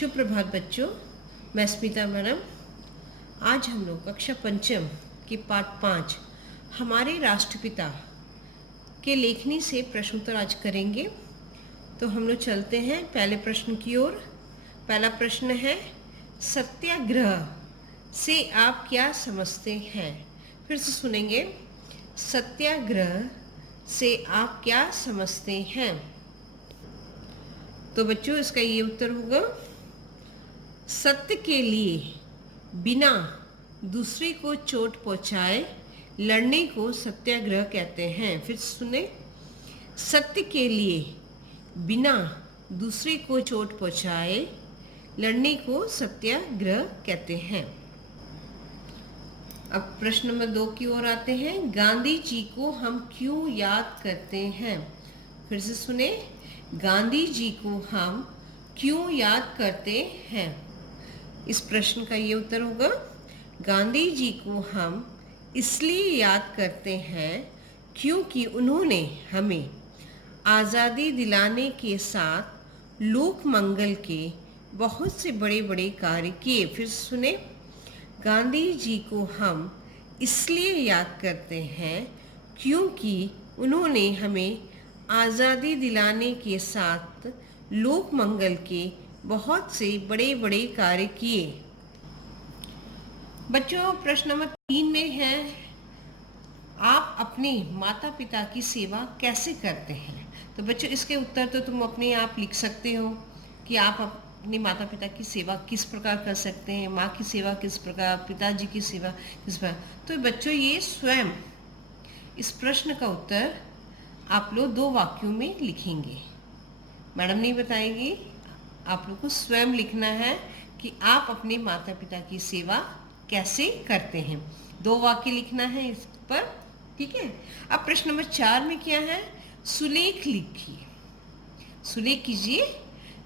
शुभ प्रभात बच्चों, मैं स्मिता मैडम। आज हम लोग कक्षा पंचम की पाठ 5 हमारे राष्ट्रपिता के लेखनी से प्रश्नोत्तर आज करेंगे। तो हम लोग चलते हैं पहले प्रश्न की ओर। पहला प्रश्न है, सत्याग्रह से आप क्या समझते हैं? फिर से सुनेंगे, सत्याग्रह से आप क्या समझते हैं? तो बच्चों इसका ये उत्तर होगा, सत्य के लिए बिना दूसरे को चोट पहुंचाए लड़ने को सत्याग्रह कहते हैं। फिर सुने, सत्य के लिए बिना दूसरे को चोट पहुंचाए लड़ने को सत्याग्रह कहते हैं। अब प्रश्न नंबर 2 की ओर आते हैं, गांधी जी को हम क्यों याद करते हैं? फिर से सुने, गांधी जी को हम क्यों याद करते हैं? इस प्रश्न का ये उत्तर होगा, गांधी जी को हम इसलिए याद करते हैं क्योंकि उन्होंने हमें आज़ादी दिलाने के साथ लोक मंगल के बहुत से बड़े बड़े कार्य किए। फिर सुने, गांधी जी को हम इसलिए याद करते हैं क्योंकि उन्होंने हमें आज़ादी दिलाने के साथ लोक मंगल के बहुत से बड़े बड़े कार्य किए। बच्चों प्रश्न नंबर 3 में है, आप अपने माता पिता की सेवा कैसे करते हैं? तो बच्चों इसके उत्तर तो तुम अपने आप लिख सकते हो कि आप अपने माता पिता की सेवा किस प्रकार कर सकते हैं, माँ की सेवा किस प्रकार, पिताजी की सेवा किस प्रकार। तो बच्चों ये स्वयं इस प्रश्न का उत्तर आप लोग 2 वाक्यों में लिखेंगे, मैडम नहीं बताएगी। आप लोग को स्वयं लिखना है कि आप अपने माता पिता की सेवा कैसे करते हैं। 2 वाक्य लिखना है इस पर, ठीक है। अब प्रश्न नंबर 4 में क्या है, सुलेख लिखिए। सुलेख कीजिए,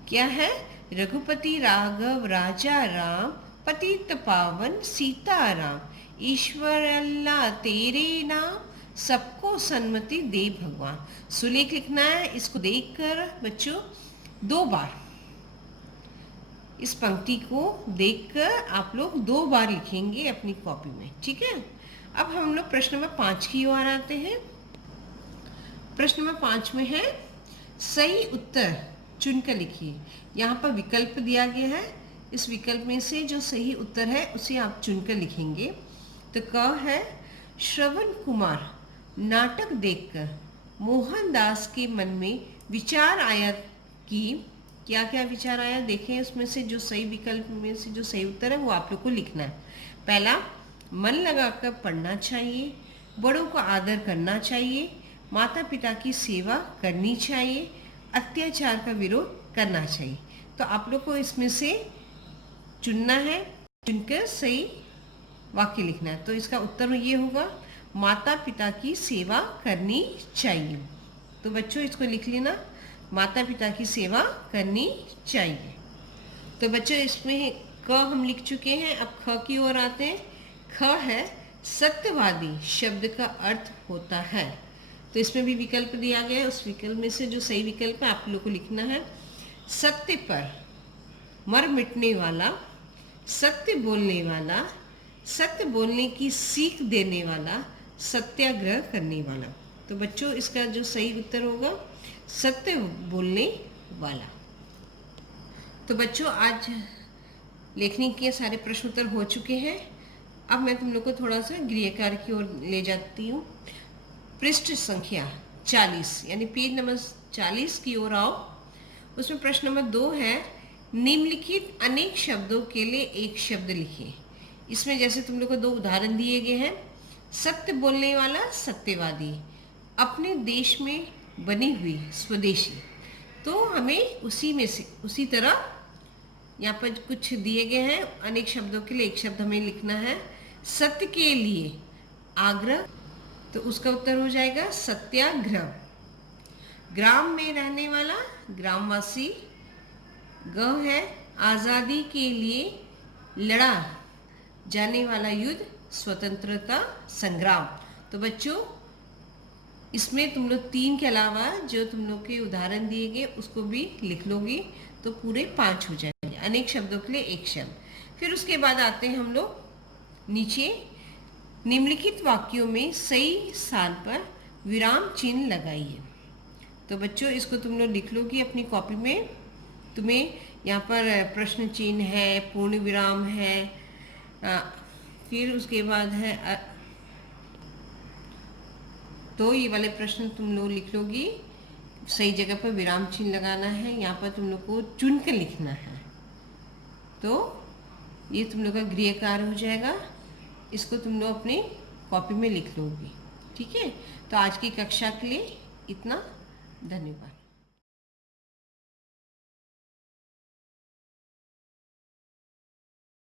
क्या है, रघुपति राघव राजा राम पतित पावन सीताराम, ईश्वर अल्लाह तेरे नाम सबको सन्मति दे भगवान। सुलेख लिखना है। इसको देखकर बच्चों 2 बार, इस पंक्ति को देखकर आप लोग 2 बार लिखेंगे अपनी कॉपी में, ठीक है। अब हम लोग प्रश्न नंबर 5 की ओर आते हैं। प्रश्न नंबर 5 में है, सही उत्तर चुनकर लिखिए। यहाँ पर विकल्प दिया गया है, इस विकल्प में से जो सही उत्तर है उसे आप चुनकर लिखेंगे। तो क है, श्रवण कुमार नाटक देखकर मोहनदास के मन में विचार आया कि, क्या क्या विचार आया देखें। इसमें से जो सही विकल्प में से जो सही उत्तर है वो आप लोग को लिखना है। पहला, मन लगाकर पढ़ना चाहिए, बड़ों का आदर करना चाहिए, माता पिता की सेवा करनी चाहिए, अत्याचार का विरोध करना चाहिए। तो आप लोग को इसमें से चुनना है, चुनकर सही वाक्य लिखना है। तो इसका उत्तर ये होगा, माता पिता की सेवा करनी चाहिए। तो बच्चों इसको लिख लेना, माता पिता की सेवा करनी चाहिए। तो बच्चों इसमें क हम लिख चुके हैं। अब ख की ओर आते हैं। ख है, सत्यवादी शब्द का अर्थ होता है। तो इसमें भी विकल्प दिया गया है, उस विकल्प में से जो सही विकल्प है आप लोग को लिखना है। सत्य पर मर मिटने वाला, सत्य बोलने वाला, सत्य बोलने की सीख देने वाला, सत्याग्रह करने वाला। तो बच्चों इसका जो सही उत्तर होगा, सत्य बोलने वाला। तो बच्चों आज लेखनी के सारे प्रश्न उत्तर हो चुके हैं। अब मैं तुम लोग को थोड़ा सा गृह कार्य की ओर ले जाती हूँ। पृष्ठ संख्या 40 यानी पेज नंबर 40 की ओर आओ। उसमें प्रश्न नंबर 2 है, निम्नलिखित अनेक शब्दों के लिए एक शब्द लिखिए। इसमें जैसे तुम लोग को 2 उदाहरण दिए गए हैं, सत्य बोलने वाला, सत्यवादी, अपने देश में बनी हुई, स्वदेशी। तो हमें उसी में से उसी तरह यहाँ पर कुछ दिए गए हैं अनेक शब्दों के लिए एक शब्द हमें लिखना है। सत्य के लिए आग्रह, तो उसका उत्तर हो जाएगा सत्याग्रह। ग्राम में रहने वाला, ग्रामवासी। ग है, आज़ादी के लिए लड़ा जाने वाला युद्ध, स्वतंत्रता संग्राम। तो बच्चों इसमें तुम लोग 3 के अलावा जो तुम लोग के उदाहरण दिए गए उसको भी लिख लोगी तो पूरे 5 हो जाएंगे। अनेक शब्दों के लिए एक शब्द। फिर उसके बाद आते हैं हम लोग नीचे, निम्नलिखित वाक्यों में सही स्थान पर विराम चिन्ह लगाइए। तो बच्चों इसको तुम लोग लिख लोगी अपनी कॉपी में। तुम्हें यहाँ पर प्रश्न चिन्ह है, पूर्ण विराम है, फिर उसके बाद है तो ये वाले प्रश्न तुम लोग लिख लोगी। सही जगह पर विराम चिन्ह लगाना है, यहाँ पर तुम लोग को चुन कर लिखना है। तो ये तुम लोग का गृह कार्य हो जाएगा। इसको तुम लोग अपनी कॉपी में लिख लोगी। ठीक है, तो आज की कक्षा के लिए इतना। धन्यवाद।